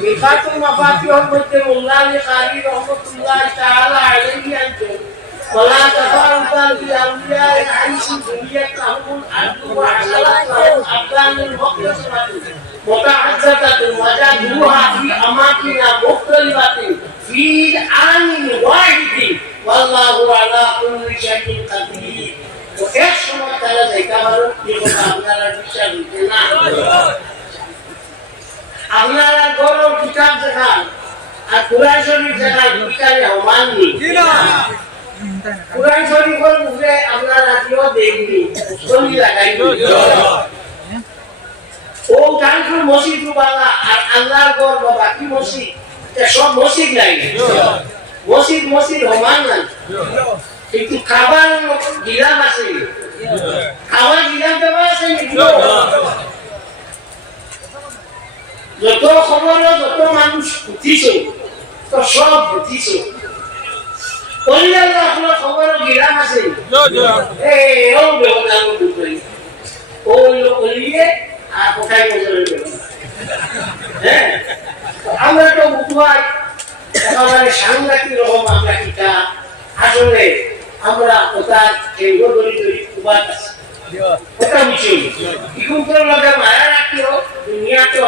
ميقات المفاتيح المجد الله قاري رحمة الله تعالى عليه أنت ولا تفارقا في أولياء عيش دنيا لهم الأرض وعشرت لهم أبدان مقدسة متعزة وجدوها في أماكن مختلفة في آن واحد والله على كل شيء قدير وكيف شمعت لديك مرة في مقابلة الشيء আপনারা গরম কিতাব দেখান আর কোরআন শরীফ দেখান হমান নেই। কোরআন শরীফের মুখে আপনারা কেউ দেখনি শনি লাগাইনি ও কানপুর মসজিদ বাবা আর আল্লাহর ঘর বাবা কি মসজিদ সব মসজিদ নাই। মসজিদ মসজিদ হমান না কিন্তু খাবার গিরাম আছে। খাবার গিরাম দেওয়া আছে যত খবর যত মানুষ উঠিছ তো সব আপনার খবর গিরাম আছে। ও ও আর কোথায় হ্যাঁ আমরা তো বুধবার একেবারে সাংঘাতিক রকম আমরা কিতা। আসলে আমরা কোথায় কুবার আছে। লগে মায়া তো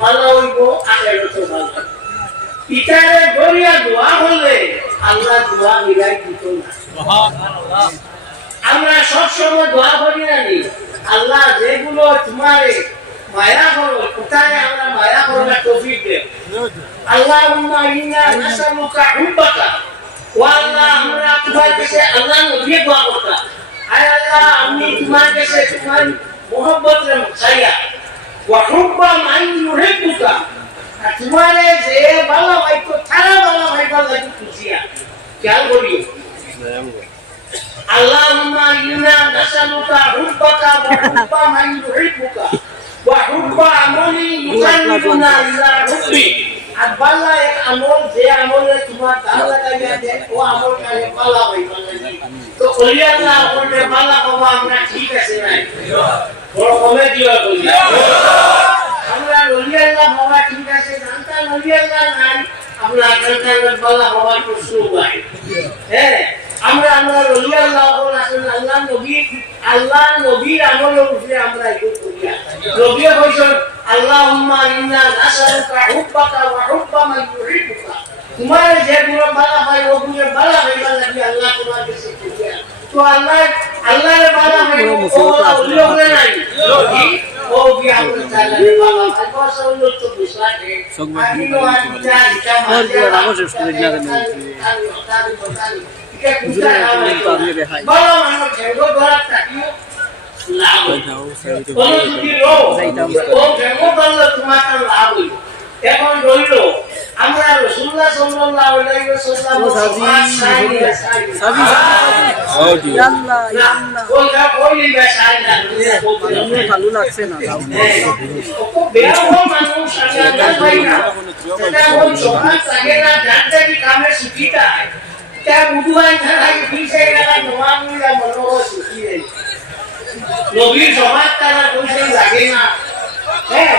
ভালো হইব আখের তো ভালো পিতারে গড়িয়া দোয়া হলে আল্লাহ দোয়া মিলাই দিত না আমরা সব সময় দোয়া করি না নি আল্লাহ যেগুলো তোমার মায়া করো কোথায় আমরা মায়া করবে তৌফিক দে আল্লাহ ইন্না নাসালুকা হুব্বাকা ও আল্লাহ আমরা তোমার কাছে আল্লাহ নবী দোয়া করতাম আয় আল্লাহ আমি তোমার কাছে তোমার মোহব্বত রে চাইয়া ওয়া হুব্বা মান ইউহিব্বুকা আর তোমারে যে ভালো ভাইতো তারা ভালো ভাইবা লাগি খুশিয়া খেয়াল করিও اللهم إنا نسألك حبك وحب من يحبك وحب عمل يقربنا إلى حبك আব্বাল্লাহ এক আমল যে আমলে তোমার দাম লাগাইয়া দেন ও আমল কালে পালা হই হ্যাঁ আল্লাহ নবী। আল্লাহ নবীর আমলের উপরে আমরা এগুলো করি নবী বলছেন আল্লাহুম্মা মান তোমার যে গুণ ভালো হয়, ও গুণ ভালো হইবা লাগি আল্লাহ তোমার কাছে করিয়া তো আল্লাহ আল্লাহর বাবা হয় ও উল্লেখ নাই। লোকি ও কি আপনি চালালে বাবা হয় বস উল্লেখ তো বিষয় আমি তো আর বিচার হিসাব আর যে রামশ স্কুলে না কেন ঠিক আছে বুঝা হয় বলো মানো ছেড়ো ঘর থাকিও লাভ। হইতাও সাইতো যাইতাম ও কেমন বলল তোমার লাভ হইল। এখন রইল আমরা রসুল্লাহ সাল্লাল্লাহু আলাইহি ওয়াসাল্লাম ভালো লাগছে না মানুষ নবীর সমাজ তারা লাগে না। হ্যাঁ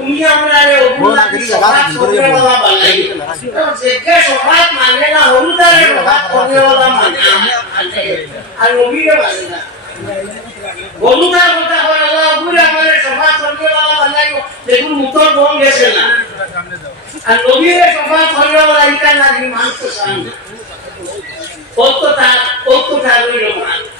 তুমি আমরা ওগুলা কি সমাজ করবে বলা। বলাই যে সমাজ মানে না হলুদারে সমাজ করবে বলা মানে আর নবীরে মানে না। হলুদার কথা হয় আল্লাহ ওগুলা মানে সমাজ করবে বলা বলাই দেখুন মুখর বন গেছে না। আর নবীরে সমাজ করবে বলা এটা না মানতে সামনে কতটা কতটা রইল না তো যাও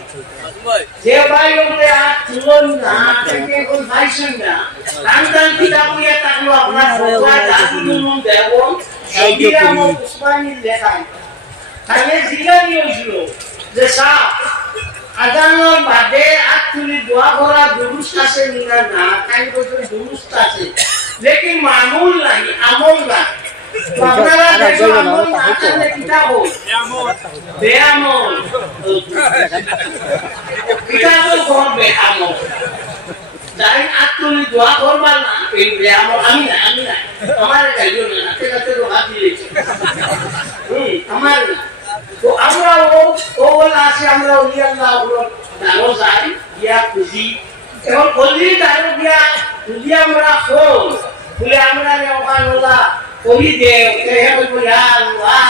যে ভাই আখ তুলন না থেকে কোন না কিতাব থাকল আপনার ফটোয়া দাদু নুন দেবন সবিরা মো উসমানী লেখায়। তাহলে জিজ্ঞাসা হয়েছিল যে সাহ আজানোর বাদে দোয়া করা দুরুস্ত আছে না না তাই বলতে দুরুস্ত আছে। লেকিন মামুল নাই আমল আমল না করলে কিতাব বেআমল কিতাবও কোন বেআমল যাই তুলি দোয়া করবা না এই বেআমল আমি না আমি না আমার গাইও না হাতে হাতে তো হাত দিয়েছে হুম আমার তো আমরা ও ও বলে আছে আমরা ওই আল্লাহ দাঁড়ো যাই গিয়া খুঁজি এখন কলি দাঁড়ো গিয়া খুঁজি আমরা ফোন বলে আমরা ওখান ওলা কলি দে বলব আল্লাহ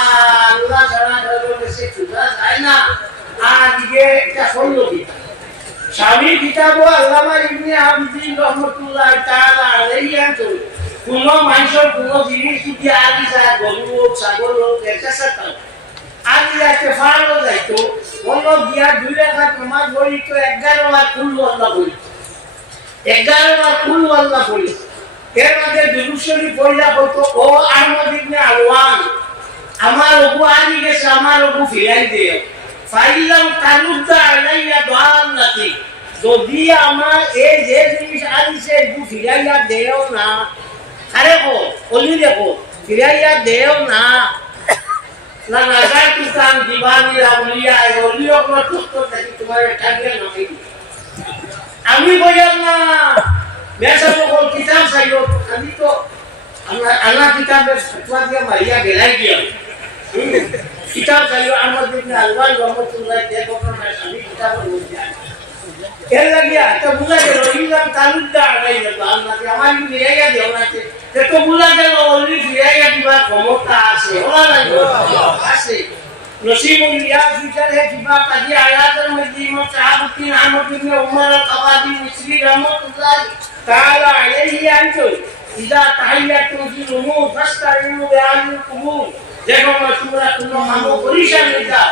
আল্লাহ ছাড়া ধরো বেশি খুঁজা যায় না আর এটা শূন্য দিতা স্বামী কিতাব যায় গরু হোক ছাগল হোক এটা সাথে বলি তো এগারো বার ফুল আল্লাহ বলি এগারো ফুল আল্লাহ বলি এর মধ্যে দুরুশ্বরী পয়লা হতো ও আহমদ ইবনে আলওয়ান। আমার ওগু আনি গেছে, আমার ফিরাই দিও। ফাইলাম তালুদ্দা আলাইয়া নাতি যদি আমার এই যে জিনিস আনিছে ফিরাইয়া দেও না, আরে দেখো ফিরাইয়া দেও না। না নাজার তুকান দিবানি কোনো তত্ত্ব থাকি, তোমার নয় আমি বললাম না। বেসা বল কিতাব চাইও আমি তো আমরা আল্লাহ কিতাবের ফতোয়া দিয়ে মারিয়া গেলাই দিয়া কিতাব চাইও আমার দিনে আলবান রহমতুল্লাহ দেখো না আমি মধ্যে আছি। এর লাগিয়া তো বুঝা গেল ইলাম তালুদ্দা আলাই গেল আল্লাহকে আমার ফিরাইয়া দেও না তো বুঝা গেল অলি ফিরাইয়া দিবা ক্ষমতা আছে লাগবে আছে نصيب الياء في شرح اتفاق هذه آيات المدين وصحاب الدين عمر بن عمر القواضي المصري رحمة الله تعالى عليه أنتم إذا تحيتم في الأمور فاستعينوا بأهل القبور দেখো তোমরা কোনো কাম করিস না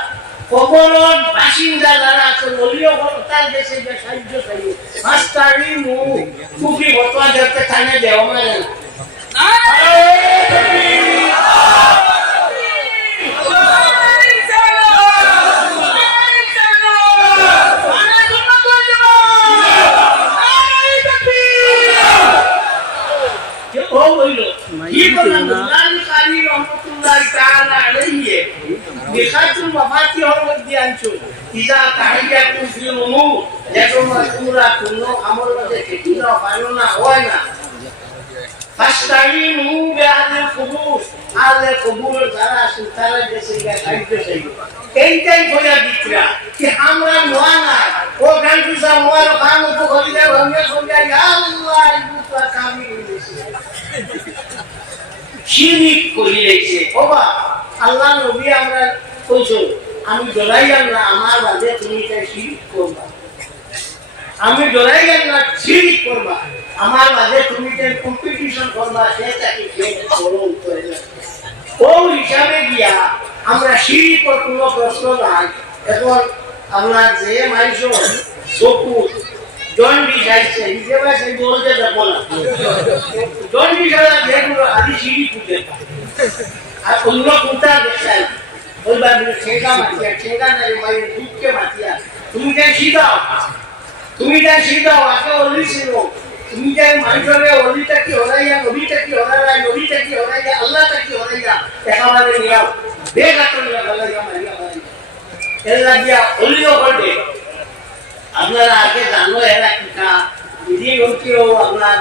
কবরত বাসিন্দা যারা আছে বলিও তার দেশে যে সাহায্য চাই মাস্টারি মু কুকি বতয়া দেখতে থানে দেও মানে যে কি বললাম মুলানি কারি রহমতুল্লাহ তাআলা আলাইহি বিখাতুল মাফাতি হল মধ্যে আনছো ইজা তাহিয়াতুম ফিল উমুর দেখো তোমরা কোনো আমল মধ্যে কেটে না পারো না হয় না ফাস্তাইনু বিআহলিল কুবুর আলে কুবুর যারা আছে তারা দেশে গিয়ে সাহায্য চাইবে এইটাই কি আমরা শিরিক আল্লাহ নবী আমরা কইছো, আমি ডরাইলাম না, আমার বাদে তুমি শিরিক করবা। আমি না, শিরিক করবা। আমার মাঝে তুমি যে কম্পিটিশন করবা, সে করো করে ও হিসাবে গিয়া আমরা শিরিক কোনো প্রশ্ন নাই। এখন আমরা যে মাইশ সপুর জন্ডিস আইছে হিসেবে সেই বলতে দেখো না। জন্ডিস আলা যেগুলো আদি শিরিক খুঁজে আর অন্য দেখায় ওই বাবুর ঠেকা মাতিয়া, ঠেকা নাই মায়ের দুধকে মাতিয়া। তুমি যে শিখাও তুমি যা শিখাও আগে অলি ছিল। তুমি যে মানুষের অলিটা কি হরাইয়া নবীটা কি হরাইয়া নবীটা কি হরাইয়া আল্লাহটা কি হরাইয়া একেবারে নিয়াও। বেগাত নিয়া হরাইয়া মারিয়া হরাইয়া এর লাগিয়া অলিও ঘটে আপনারা আগে জানো, এরা কিটা বিধি হচ্ছিল আপনার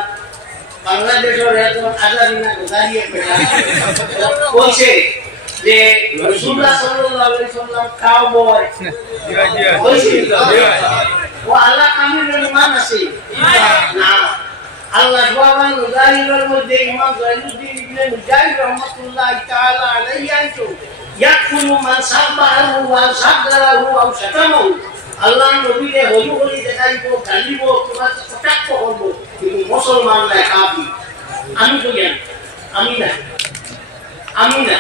বাংলাদেশের একজন আজাদিনা গোদারিয়ে পেটা বলছে যে রসুল্লাহ সাল্লাল্লাহু আলাইহি সাল্লাম কাউবয় বলছিল ও আল্লাহ কামিলের ইমান আছে। না, আল্লাহ জওয়ান মুজাহিদের মধ্যে ইমাম জয়নুদ্দিন ইবনে মুজাহিদ রহমাতুল্লাহ তাআলা আলাইহি আনছো ইয়াকুলু মান সাব্বাহু ওয়া সাগরাহু আও শাতামাহু আল্লাহ নবীকে হলু হলি দেখাইব, গালিব, তোমার কটাক্ষ করব কিন্তু মুসলমান না কাফি আমি জ্ঞান আমি না আমি না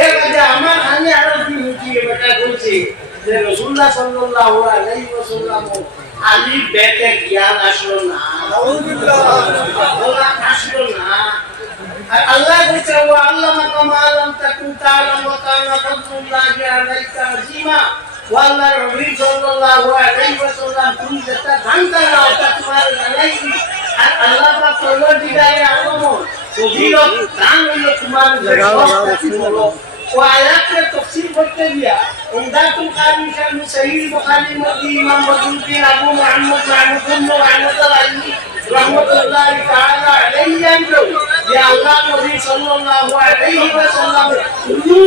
এর কাজে আমার আমি আরও কি মুখিয়ে বেটা বলছি যে রসুল্লাহ সাল্লাল্লাহু আলাইহি ওয়াসাল্লাম আলী বেতে জ্ঞান আসলো না। আসলো না। আল্লাহ বলছে ও আল্লাহ মাকামা আলম তাকুন তাআলাম ওয়া কানা ফাদলুল্লাহি আলাইকা আজিমা। ওয়াল্লাহ নবী সাল্লাল্লাহু আলাইহি ওয়াসাল্লাম তুমি যেটা জানতা না ওটা তোমার জানাই আর আল্লাহ পাক তোমার দিদারে আলম ফজিলত দান হইল তোমার বলো ও আয়াতের তাফসীর করতে গিয়া উমদাতুল কারি শাহ সহিহ বুখারী মধ্যে ইমাম বদরুদ্দিন আবু মুহাম্মদ মাহমুদুল্লাহ রাহমাতুল্লাহ আলাইহি রহমতুল্লাহ তাআলা আলাইহি আনজো যে আল্লাহ নবী সাল্লাল্লাহু আলাইহি ওয়াসাল্লাম উলু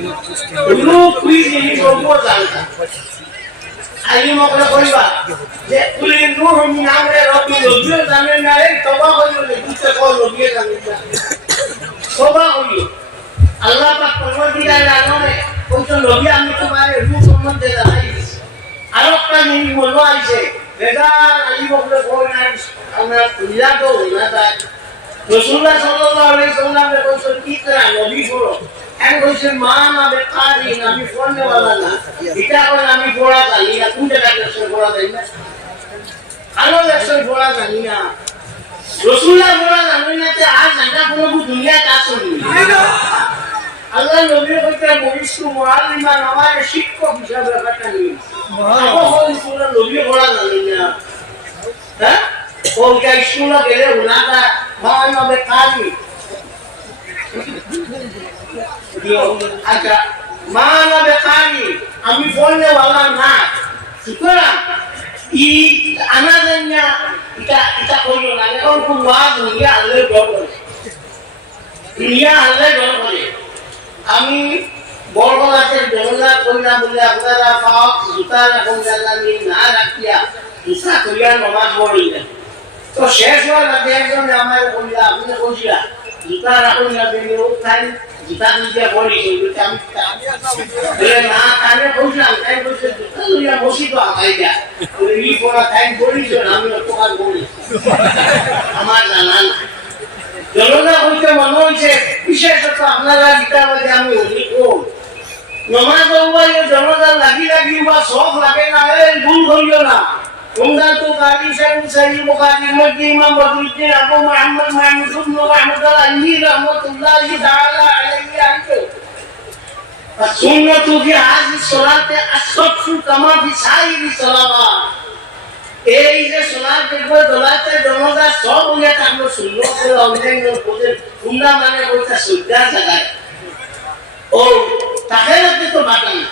কি জিনিস বলব জানতা উলু কি জিনিস বলব জানতা আইলি মকলে কইবা যে কুলি নূহ মিন আমরে রব্বি রব্বিও না এই তবা হইল যে দুতে কল রব্বিও জানেন না তবা হইল আল্লাহ পাক পরবর্তীকালে আননে কইতো নবী আমি তোমার রূপ সম্বন্ধে জানাই আর একটা জিনিস বলব আইছে বেদার আইলি মকলে কই না আমরা কুলিয়া তো না তাই রসুল্লাহ সাল্লাল্লাহু আলাইহি সাল্লামে কইছেন কি করা নবী বলো আমি কইছে মা না বেকারি আমি ফোনে वाला না। এটা কোন আমি পড়া জানি না কোন জায়গা থেকে পড়া জানি না। আলো লেকচার পড়া জানি না। রসুল্লাহ পড়া জানি না তে আর জানা কোনো দুনিয়া কাজ করি আল্লাহ নবী কইতে মরিসু মুআল্লিমা আমার শিক্ষক হিসাবে নিয়ে আবু হল নবী পড়া জানি না। হ্যাঁ? ওকে স্কুলে গেলে উনাটা মা না বেকারি আচ্ছা মা না বেকারি আমি বললে বাবা না। সুতরাং ই আনা জানিয়া এটা এটা কইল না। এখন খুব ওয়াজ নিয়ে আনলে ডর করে নিয়ে আনলে ডর করে আমি বড়গলাতে জগন্নাথ কইলা বলে আপনারা পাওক জুতা রাখুন না রাখিয়া জুতা কইয়া নমাজ পড়িলেন। তো শেষ হওয়ার আগে একজন আমার বললা আপনি কইছিলা জুতা রাখুন না দিনে উঠাই জুতা নিজে সেগুলোতে আমি না, তাহলে কইছিলাম তাই বলছে বসি তো যা। বলে, ই তাই বলিস আমি অতকাল বলি আমার না জনতা হইতে মনে হয়েছে বিশেষত আপনারা গীতা মধ্যে আমি করব নমাজ জনতা লাগি লাগি বা সব লাগে না ভুল করিও না। তোমরা তো গাড়ি সাহেব সাহেব মুখাদির মধ্যে ইমাম বদরুদ্দিন আবু মোহাম্মদ মাহমুদ ইবনে মাহমুদ আল আলী রাহমাতুল্লাহি তাআলা আলাইহি আনতো সুন্নাতু ফি হাজি সালাতে আসফু কামা ফি সাইরি সালাওয়াত এই যে সোলার দেখব, দোলাতে দমদা সব উলে থাকল সুন্দর করে অন্যান্য বলতে কুন্দা মানে বলতে সুদ্দা জায়গায় ও, তাকে তো বাটানো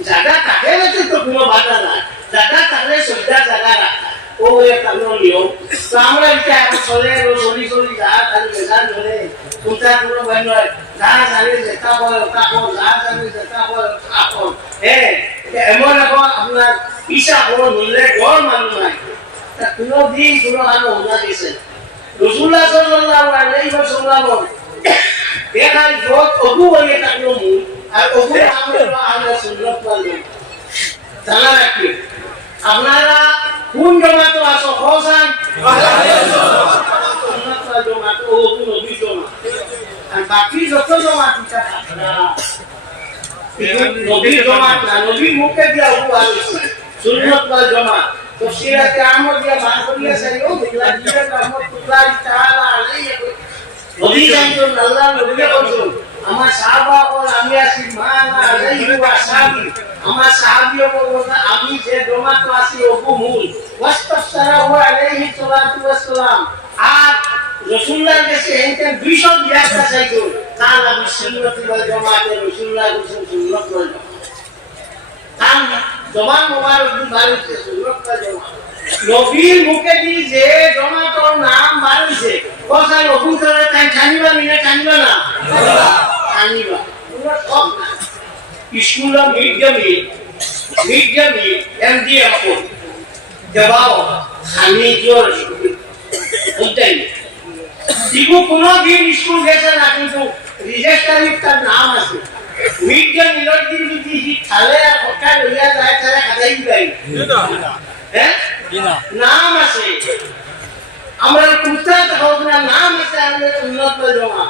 জায়গা রাখতে তো কোনো বাটা না জায়গা থাকলে সুদ্ধার জায়গা রাখা ও একটা নিয়ম। তো আমরা এটা চলে চলি চলি যা খালি বেজার ধরে কোনটা কোনো ভয় রসুল্লাহ থাকল আর অবু আমরা আমরা সুন্নত পালন জানা রাখি আপনারা কোন জমাতো আছো? হোসান? জমাতো অবু নবী জমা আর বাকি যত জমাত ইচ্ছা নবীর জমাত না নবীর মুখে দিয়া অবু আলোচনা সুন্নত ওয়াল জামাত। তফসিরাতে আহমদ দিয়া বার করিয়া সাইও বিল্লাহ দিয়া রহমাতুল্লাহ তাআলা আলাইহি নবী জানতো আল্লাহ নবী বলছেন আমার সাহাবা ও আমি আছি ওয়া সাহাবি আমার সাহাবী ও বলতা আমি যে জমাত আছি ওগু মূল। ওয়াস্তাফসারা ওয়া আলাইহি সালাতু ওয়াসসালাম। আর রাসূলুল্লাহ কাছে বিশদ ব্যাখ্যা চাইতো কাল আমি সুন্নাত সুন্নাত ওয়াল জামাত। কাম জমা মোবারক দি বাড়িতে সুন্নাত নবীর মুখে দি যে জমাতর নাম তাই জানিবা নিলে জানিবা না? জানিবা তোমরা সব না স্কুল মিড ডে মিল মিডিয়ামে এমডিএম কোড দেওয়াও আমি জোর বুঝতেন দিগু কোনো দিন স্কুল গেছে না কিন্তু রেজিস্টারি তার নাম আছে। মিডিয়াম মিলর দিন যদি থালে আর কথা লইয়া যায় তারা খাতাই দিবাই হ্যাঁ? নাম আছে। আমরা হোক নাম আছে উন্নত জমা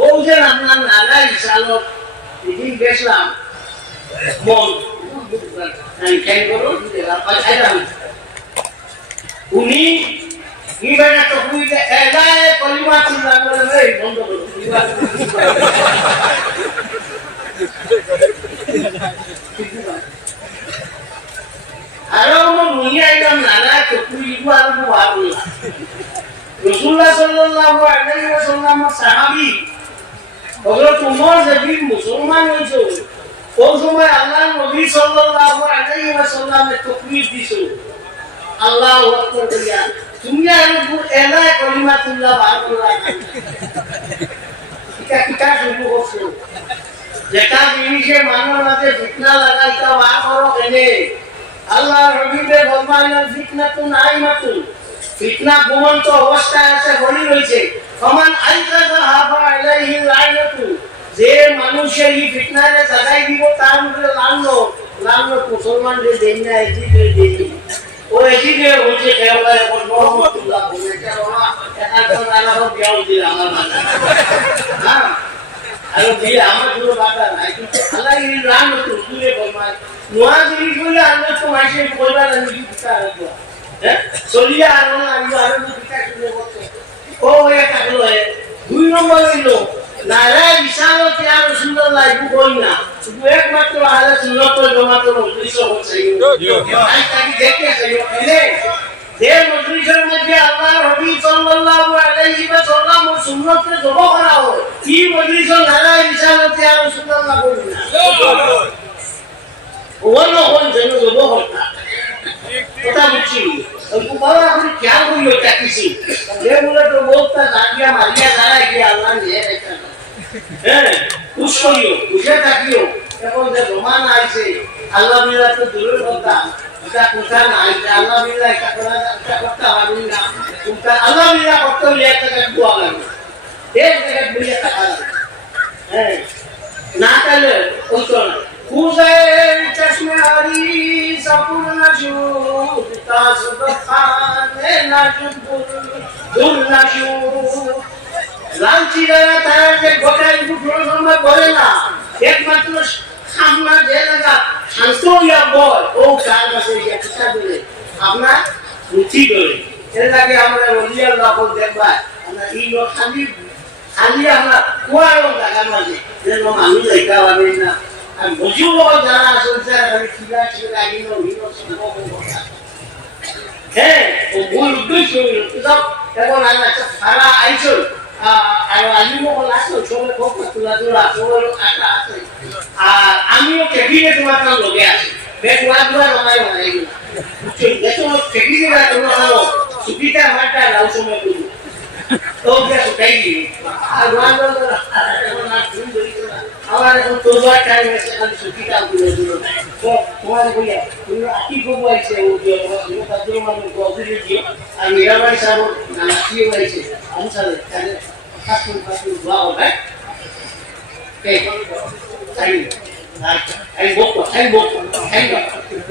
ও যে আপনার নানা ইসালক এদিন গেছিলাম মন আমি খেয়াল করুন উনি কি বেটা তো হুই যে এলায় কলিমা চিন্তা করে এই বন্ধ করুন আরও আমার মুনিয়া একদম নানা চকুরি ইবু আর ভালো রসুল্লাহ সাল্লাল্লাহু আলাইহি ওয়াসাল্লাম সাহাবী ওগুলো তোমার যেদিন মুসলমান হয়েছ ওই সময় আল্লাহ নবী সাল্লাল্লাহু আলাইহি ওয়াসাল্লামে তাকবীর দিছো আল্লাহু আকবার কইয়া তুমি আর এলা কলিমাতুল্লাহ বার করা এটা কিটা শুরু করছ যেটা জিনিসে মানুষ মাঝে ফিতনা লাগাইতা বার করো কেনে? আল্লাহ রবিবে বলবান ফিতনা তো নাই মাতুন ফিতনা ঘুমন্ত অবস্থায় আছে বলি রয়েছে। সমান আইকাদা হাফা আলাইহি লাইনাতু যে মানুষে এই ফিতনারে জাগাই দিব, তার মধ্যে লানলো লানলো মুসলমান যে দেন না এটি করে দেই ও এটি যে কেওয়ালে কোন রহমতুল্লাহ বলে বাবা এটা তো আল্লাহ বিয়াও দিল আমার মাথা হ্যাঁ আর দিয়ে আমার পুরো বাধা নাই। কিন্তু আল্লাহ এই লানতো তুলে বলমাই নোয়া জিনিস বলে আল্লাহ তো মাইসে বলবার আমি কি রাখব চলিয়া আরও আরও আরও দুটা শুনে বলছে ও এ থাকল এ দুই নম্বর হইল নারা বিশালত আর সুন্দর লাগবো কই না। শুধু একমাত্র আলা সুন্নত জমাত মজলিস হচ্ছে। আই তাকে দেখে সেই এনে যে মজলিসের মধ্যে আল্লাহ নবী সাল্লাল্লাহু আলাইহি ওয়া সাল্লাম সুন্নতকে জমা করা হয়। কি মজলিস নারা ইনশাআল্লাহ আর রাসূলুল্লাহ বলি ওন কোন যেন জমা হয় না। কথা বুঝি তো বাবা আপনি কি আর বলল এখন যে রোমান আইছে আল্লাহ মিলা তো দূরের কথা এটা কোথা না আইছে আল্লাহ মিলা এটা করা এটা করতে হবে না কোথা আল্লাহ মিলা করতে হলে একটা কাজ দোয়া লাগবে এক জায়গায় বুঝে থাকা লাগবে হ্যাঁ না তাহলে না খুঁজের চশমারি সপুর নজুর তাসব খানে নজুর দুল নজুর তারা যে গোটাই সময় বলে না একমাত্র সামনা যে লাগা শান্ত হইয়া বল, ও আপনার আমরা অলিয়ার লাভ দেখবা, আমরা এই লোক খালি খালি আমরা কুয়ার জায়গা মাঝে যেন মানুষ দেখা পাবে না। হ্যাঁ ও মূল উদ্দেশ্য হইল এখন আমি একটা সারা আইসল। আর বল আমিও কেবিনে তোমার কাছে লগে আছি বে তোমার তোমার বানাই বানাই গেল দেখো কেবিনে না তোমার হলো সুবিধা মাটা লাউ সময় করব তো কে সুকাই দিই আর বল না আমার এখন তোর টাইম আছে খালি সুবিধা করে দিল তো তোমার বলি তুমি আকি কবু আইছে ও যে ও তাদের মানে গজরে দিও আর মিরাবাই সাহেব না কি হইছে আমি সাথে তাহলে কাকুন কাকুন দোয়া হবে কে তাই তাই বকো তাই বকো তাই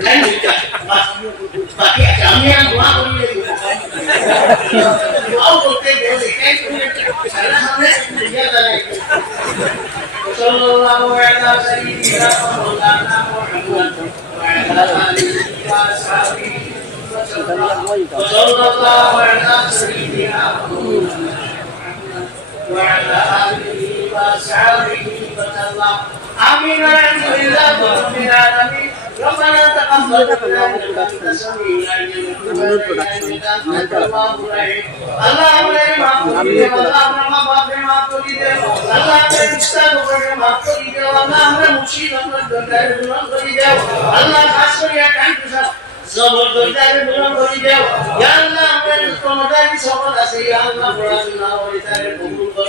তাই বকো বাকি আছে আমি আর দোয়া করি আও করতে দেবে তাই তুমি সারা সামনে ইয়া দাঁড়াই صلى الله على سيدنا مولانا وصلى الله على سيدنا محمد وعلى آله وأصحابه وسلم آمين الحمد لله رب العالمين আল্লাহ আমাদের মাফ করে দে আল্লাহ আমরা মা বাপকে মাফ করে দে আল্লাহ আমাদের ইচ্ছা করে মাফ করে দে আল্লাহ আমরা সকল আছে আল্লাহ পড়াশোনা করে তারে কবুল কর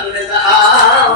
করে দাও